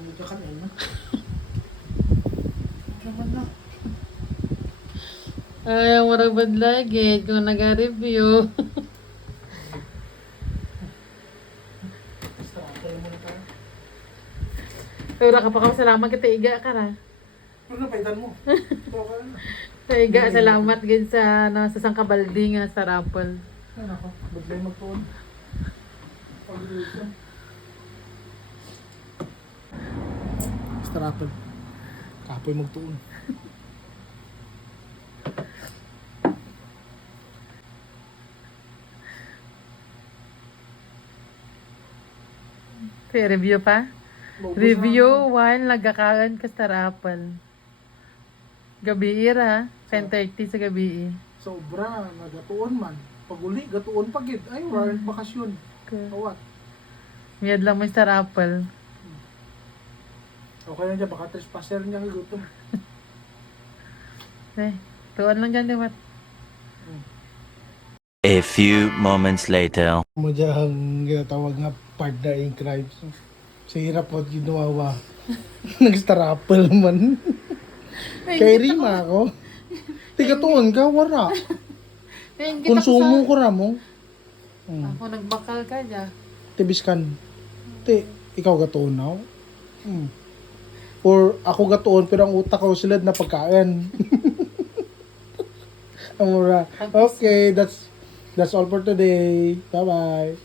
Medyo kanina. Naman na. Ayaw mo rin badlagit kung nag-review. Basta, tayo muna tayo. Pero ka pa salamat kita iga ka na. Pero napaitan mo. Ito ka na. Sa iga, salamat gid sa sa sangkabaldi nga sa raffle. Ay nako, bigla magtuon. Pag-uwi Basta rapid. Kapoy magtuon. Review pa? Review while nagkakaroon ka sa raffle. Gabi ira, 10:30 sa gabi. Sobra, nagatuon man. Pag uli, gatuon pagid. Ay, warrant bakasyon. Okay. Awat. Miyad lang mo sa raffle. Okay lang dyan, baka trespasser niya gutom. Eh, tuwan lang dyan, Liwat. A few moments later. Mo dyan ginatawag nga partner in crime. Sa hirap po ginawa. Nag-starapple man. Kay Rima ako. Tigatuon ka, wala. Konsumo ko na mo. Ako nagbakal ka dyan. Tibiskan. Ikaw gatuon na. Or ako gatuon pero ang utak ko silad na pagkain. Amura. Okay, that's all for today. Bye-bye.